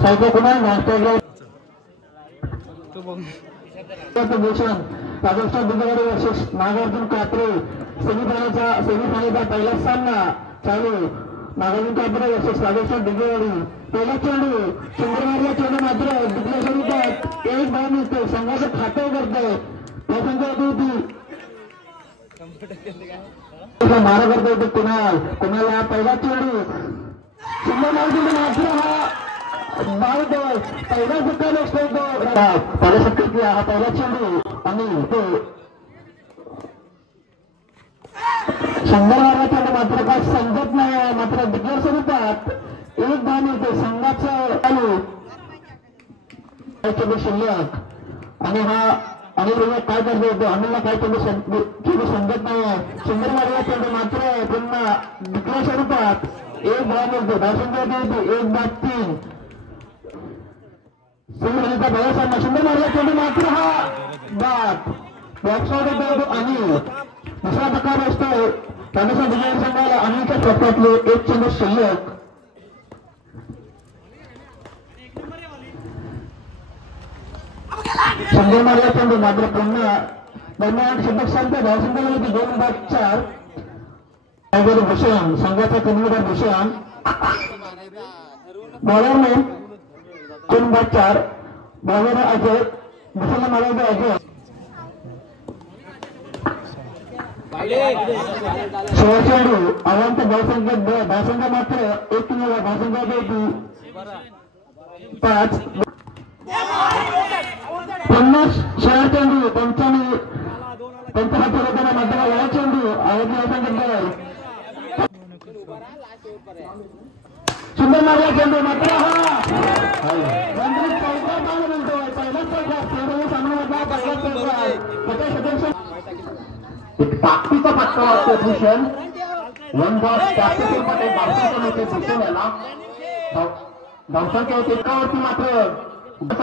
साहित्य कुमार नाश्ता भूषण राजस्थान दिग्गज वर्सेस नागार्जुन कात्रे सेमीफायनलचा पहिला सामना चालू। नागार्जुन कात्रे वर्सेस राजस्थान दिग्गज पहिला चेंडू चंद्रमार्ग चेंडू मात्र दुसऱ्या स्वरूपात एक धाव मिळतो। संघाचं खातं करतोय प्रसंग होती मारा करता येतो कुणाला पहिला चेंडू चंद्रमार्ग मात्र हा पहिला सुद्धा नसतो पहिल्या शक्ती हा पहिला चेंडू आणि तो शंभर चेंडू मात्र काय समजत नाही। मात्र दिग्गज स्वरूपात एक धाव मिळते संघाचं चालू चेंडू शिल्लक आणि हा अनिल काय करतो येतो अनिलला काय चेंडू समजत नाही। शंभर मारला चेंडू मात्र पुन्हा दिग्गज स्वरूपात एक धाव मिळतो। धावसंख्या होती 1-3 सिंधुदुर्गचा पहिला सामना शंभर मारला चेंडू मात्र हा बाद बॉक्सआउट होतो आणि दुसरा धक्का बसतो राजस्थान दिग्गज संघाला। अनिलच्या टप्प्यातले एक चेंडू शिल्लक शंभर मारला चेंडू मात्र पुन्हा दरम्यान शिल्लक संख्या धावसंख्या होती 2-4 भूषण संघाचा कर्णधार भूषण बॉलरने 3-4 बॉलर अजय भूषणला मारायचं अजय सोळा चेंडू अवांत धावसंख्या मात्र 1 धावसंख्या 5 50 16 चेंडू 55 होताना मात्र या चेंडू सुंदर मारला चेंडू मात्र हा ताकदीचा फटका वाटतो भूषण वन बॉल भूषण याला धावसंख्या होते एकावरती मात्र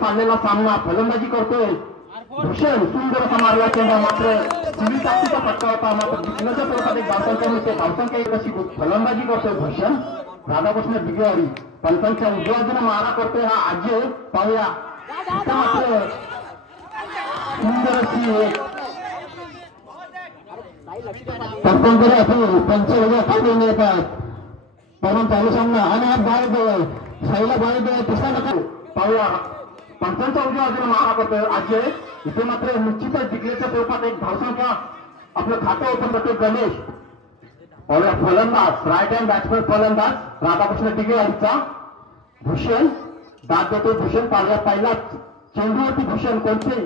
चाललेला सामना फलंदाजी करतोय भूषण सुंदर असा मारला चेंडू मात्र सिव्हिल ताकदीचा फटका होता मात्र जिंकण्याच्या स्वरूपात एक धावसंख्या मिळते। धावसंख्या एक अशी फलंदाजी करतोय भूषण राधाकृष्ण दिगवाडी पंचांच्या उजव्या बाजूने मारा करतोय हा अजय पाहूया मात्र सुंदर अशी पंच वगैरे येतात परंतु चालू सामना आणि हा बाहेर साईला बाहेर तिसरा नका पाहूया पंचांच्या उजव्या बाजूने मारा करतोय अजय इथे मात्र निश्चितच जिंकल्याच्या स्वरूपात एक धावसंख्या आपलं खातं ओपन करतोय गणेश पाहूया फलंदाज राईट हँड बॅट्समन फलंदाज राधाकृष्ण दिगवाडीचा भूषण दाद देतो भूषण पहिलाच चेंडूवरती भूषण कोणते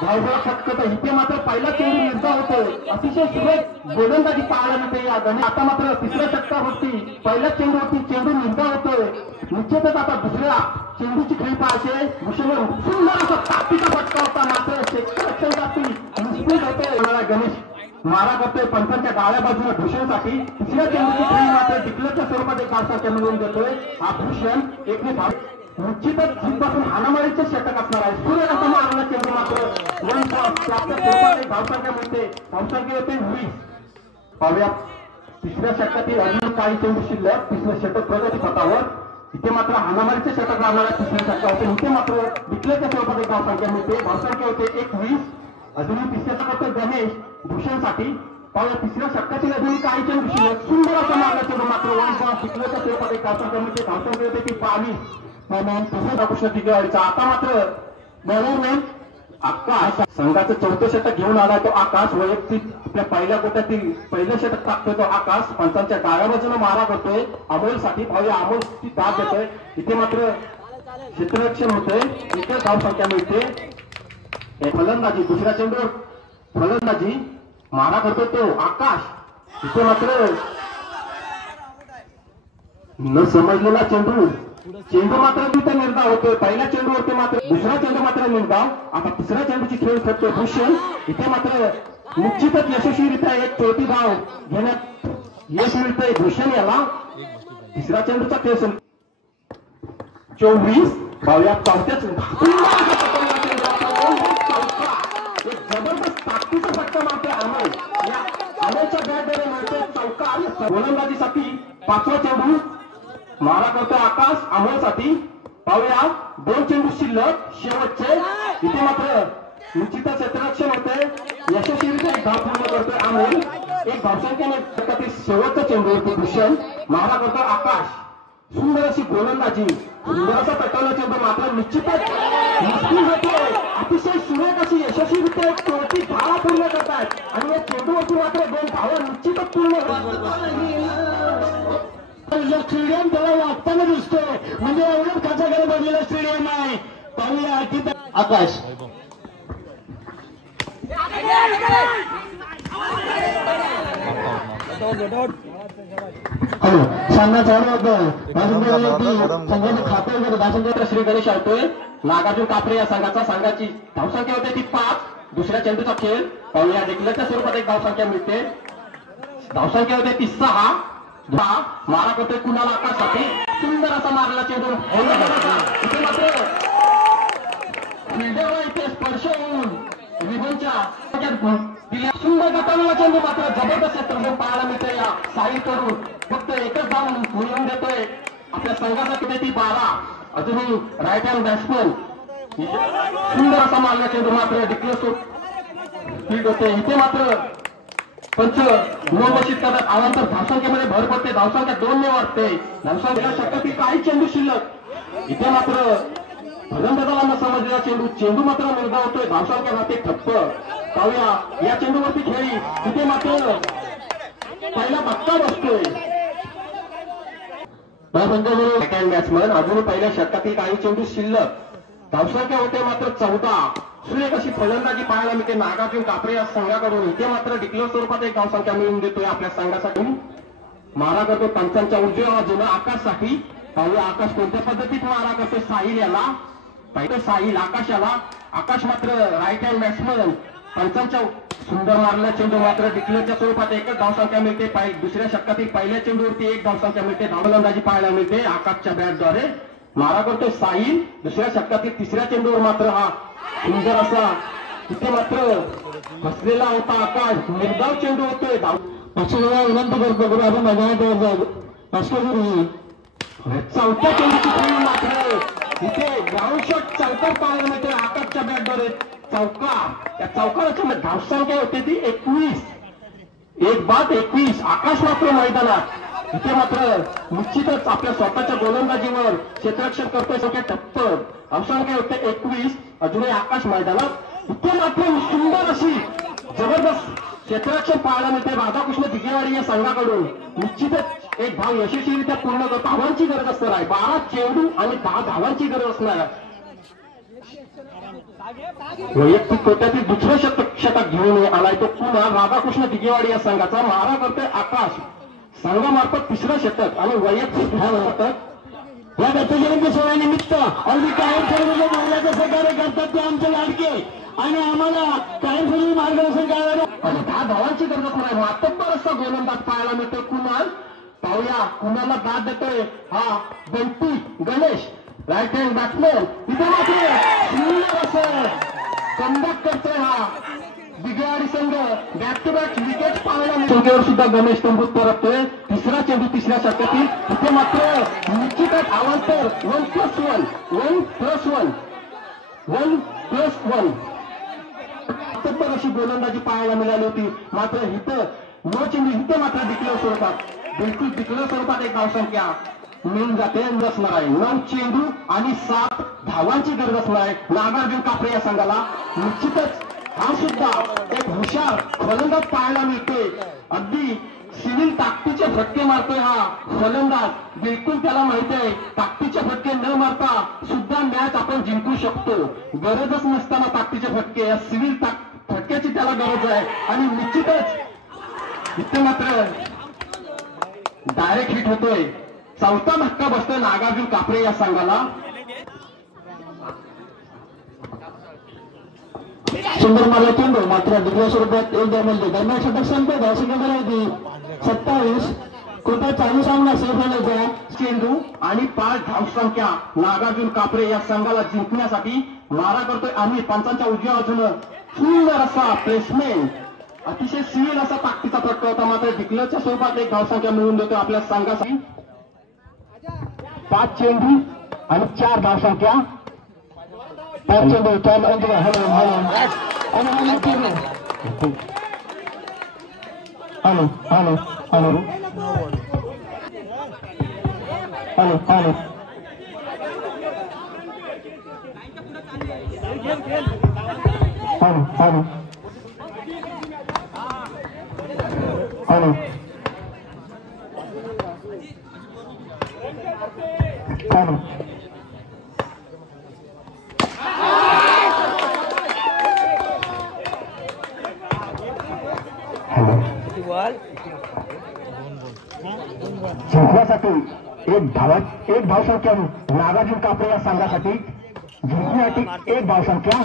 धावगोळा फटकत इथे मात्र पहिला चेंडू निर्धार होतोय अतिशय सुरेख गोलंदाजी पाहायला मिळते या गणे आता मात्र तिसऱ्या षटकावरती पहिल्या चेंडूवरती चेंडू निर्धार होतोय निश्चितच आता दुसऱ्या चेंडूची खेळी पाहायचे भूषण सुंदर असा ताकदीचा फटका होता मात्र क्षेत्ररक्षणासाठी निष्फळ होतोय गणेश मारा करतोय पंचांच्या डाव्या बाजूला भूषणसाठी तिसऱ्या चेंडूची खेळी मात्र टिकल्याच्या स्वरूपात एक धावसंख्या मिळवून देतोय हा भूषण एकने धाव निश्चितच जिंकपासून हाणामारीचे षटक असणार आहे। सूर्य असा मारला चेंडू मात्र धावसंख्या मिळते धावसंख्या होते 20 पाहूया तिसऱ्या षटकातील अजून काही चेंडू शिल्लक तिसरं षटक प्रगती पथावर इथे मात्र हाणामारीचे षटक लागणाऱ्या तिसऱ्या षटका होते इथे मात्र जिंकल्याच्या स्वरूपात एक धावसंख्या मिळते धावसंख्या होते 21 अजूनही तिसऱ्या षटकात गणेश भूषणसाठी पाहूया तिसऱ्या षटकातील अजूनही काही चेंडू शिल्लक सुंदर असा मारला चेंडू मात्र जिंकल्याच्या स्वरूपात एक धावसंख्या मिळते धावसंख्या होते ती 22 राधाकृष्ण दिगवाडीचा आता मात्र बॉलरने आकाश संघाचं चौथं षटक घेऊन आला तो आकाश वैयक्तिक आपल्या पहिल्या गोट्यातील पहिलं षटक टाकतोय तो आकाश पंचांच्या डाव्या बाजूने मारा करतोय अमोलसाठी पाहूया अमोल ती दाब देतोय इथे मात्र क्षेत्ररक्षण होतंय इथे धावसंख्या मिळते फलंदाजी दुसऱ्या चेंडूवर फलंदाजी मारा करतोय तो आकाश इथे मात्र न समजलेला चेंडू मात्र तिथे निर्धाव होतोय पहिल्या चेंडूवरती मात्र दुसरा चेंडू मात्र निर्धाव आता तिसऱ्या चेंडूची खेळ करतोय भूषण इथे मात्र निश्चितच यशस्वीरित्या एक चौथी धाव घेण्यात यश मिळतंय भूषण याला तिसरा चेंडूचा खेळ 24 पाहूया चौथ्याच जबरदस्त ताकदीचा फटका मारतोय अमोल या अमोलच्या बॅटद्वारे मिळतोय चौका गोलंदाजीसाठी पाचवा चेंडू मारा करतोय आकाश अमोलसाठी पाहूया 2 चेंडू शिल्लक शेवटचे. इथे मात्र निश्चितच क्षेत्ररक्षण होते. यशस्वीरित्या एक धाव पूर्ण करतोय अमोल. एक धावसंख्येने शेवटचा चेंडू भूषण मारा करतो आकाश. सुंदर अशी गोलंदाजी, सुंदर असा पेटवला चेंडू मात्र निश्चितच मुश्किल होते. अतिशय सुरेख अशी यशस्वीरित्या एक कोणती धावा पूर्ण करतात आणि या चेंडूवरती मात्र 2 धावा निश्चितच पूर्ण स्टेडियम त्याला वाटताना दिसतोय. म्हणजे एवढंच खाचाकडे बनलेलं स्टेडियम आहे. पाहूया तिथे आकाश सामना चालू होतं. संघाचे खाते वगैरे श्री गणेश आणतोय. नागार्जुन कापरे या संघाची धावसंख्या होते ती 5. दुसऱ्या चेंडूचा खेळ पाहूया. डिक्लेअरच्या स्वरूपात एक धावसंख्या मिळते. धावसंख्या होते ती 6. मारा करतोय कुणाल आकाशसाठी. सुंदर असा मारलेला चेंडू इथे मात्र फिल्डरला इथे स्पर्श होऊन रिबनच्या सुंदर गटाला चेंडू मात्र जबरदस्त क्षेत्र पाहायला मिळते. या साई करून फक्त एकच धाव मिळवून देतोय आपल्या संघासाठी ती 12. अजूनही राईट हँड बॅट्समन सुंदर असा मारला चेंडू मात्र डिक्लेअर फील्ड होते. इथे मात्र पंच गुणघोषित करतात. आवांतर धावसंख्येमध्ये भर पडते. धावसंख्या 2 ने वाढते. धावसंख्येला शक्यती काही चेंडू शिल्लक. इथे मात्र फलंदाजाला समजलेला चेंडू मात्र मुलगा होतोय. धावसंख्या राहते ठप्प. पाहूया या चेंडूवरती खेळी. तिथे मात्र पहिला धक्का बसतोय. बॅट्समन अजूनही पहिल्या षटकातील काही चेंडू शिल्लक. धावसंख्या होते मात्र 14. सुरेख अशी फलंदाजी पाहायला मिळते नागार्जुन कापरे या संघाकडून. इथे मात्र डिक्लेअर स्वरूपात एक धावसंख्या मिळवून देतोय आपल्या संघासाठी. मारा करतो पंचांच्या उजव्या बाजूला आकाशसाठी. पाहूया आकाश कोणत्या पद्धतीत मारा करतो. साहिल याला पाहिजे. साहिल आकाश याला. आकाश मात्र राईट हँड बॅट्समन. पंचांच्या सुंदर मारलेला चेंडू मात्र डिक्लेअरच्या स्वरूपात एकच धावसंख्या मिळते. दुसऱ्या षटकातील पहिल्या चेंडूवरती एक धावसंख्या मिळते. धावलंदाजी पाहायला मिळते आकाशच्या बॅटद्वारे. मारा करतोय साहिल. दुसऱ्या षटकातील तिसऱ्या चेंडूवर मात्र हा सुंदर असा तिथे मात्र बसलेला होता आकाश. निर्धाव चेंडू होतोय. विनंती करतो आपण मैदानात चौथ्या चेंडूची खेळी मात्र इथे ग्राउंड शॉट चौकार पाहायला मिळते आकाशच्या बॅटद्वारे. चौकार त्या चौकाराची धावसंख्या होते ती 21. 1-21. आकाश मात्र मैदानात. इथे मात्र निश्चितच आपल्या स्वतःच्या गोलंदाजीवर क्षेत्ररक्षण करतोय. संख्या ठप्प. धावसंख्या होते 21. अजूनही आकाश मैदानात. इथे मात्र सुंदर अशी जबरदस्त क्षेत्ररक्षण पाहायला मिळते राधाकृष्ण दिगेवाडी या संघाकडून. निश्चितच एक धाव यशस्वीरित्या पूर्ण करतो. धावांची गरज असणार आहे. 12 चेंडू आणि 10 धावांची गरज असणार आहे. वैयक्तिक कोट्यातील दुसरं षटक घेऊन आलाय तो पुन्हा राधाकृष्ण दिगेवाडी या संघाचा. मारा करतोय आकाश. संघामार्फत 3रं षटक आणि वैयक्तिक षटक या गतजयंती सोहळ्यानिमित्त अगदी कायम ठरवलेले महिलाचे सहकार्य करतात ते आमचे लाडके आणि आम्हाला कायम ठरवलेले मार्गदर्शन करायला आणि 10 धावांची गरज नाही. मातब्बर असा गोलंदाज पाहायला मिळतोय कुणाल. पाहूया कुणाला दाद देतोय हा Bunty Ganesh right hand batsman. इथे मात्र सुंदर असं कमबॅक करतोय हा दिगेवाडी संघ. बॅक टू बॅक विकेट पाहायला मिळतो. सुद्धा गणेश तंबूत परततोय. 3रा चेंडू 3ऱ्या षटकातील. इथे मात्र निश्चितच अवांतर 1+1 मातब्बर अशी गोलंदाजी पाहायला मिळाली होती. मात्र इथं 9 चेंडू इथे मात्र डिक्लेअर स्वरूपात बिलकुल डिक्लेअर स्वरूपात एक धावसंख्या मिळून जाते. असणार आहे 9 चेंडू आणि 7 धावांची गरज असणार आहे नागार्जुन कापरे या संघाला. निश्चितच हा सुद्धा एक हुशार फलंदाज पाहायला मिळते. अगदी सिव्हिल ताकदीचे फटके मारतोय हा फलंदाज. बिलकुल त्याला माहिती आहे ताकदीचे फटके न मारता सुद्धा मॅच आपण जिंकू शकतो. गरजच नसताना ताकदीचे फटके या सिव्हिल फटक्याची त्याला गरज आहे. आणि निश्चितच इथे मात्र डायरेक्ट हिट होतोय. 4था धक्का बसतोय नागार्जुन कापरे या संघाला. सुंदर मारला चेंडू मात्र डिक्लेअर स्वरूपात एक धाव मिळते. दरम्यान षटक संपते. धावसंख्या होती 27. कृपया चालू सामना सेफ होण्याचा. चेंडू आणि 5 धावसंख्या नागार्जुन कापरे या संघाला जिंकण्यासाठी. मारा करतोय आम्ही पंचांच्या उजव्या बाजूनं. सुंदर असा प्लेसमेंट. अतिशय सिव्हिल असा ताकदीचा फटका होता. मात्र डिक्लेअरच्या स्वरूपात एक धावसंख्या मिळवून देतो आपल्या संघासाठी. 5 चेंडू आणि 4 धावसंख्या. 5 चेंडू 4 अंतर. Hello hello hello hello hello hello hello hello hello hello hello hello जिंकण्यासाठी एक धावसंख्या नागार्जुन कापरे या संघासाठी. जिंकण्यासाठी 1 धावसंख्या.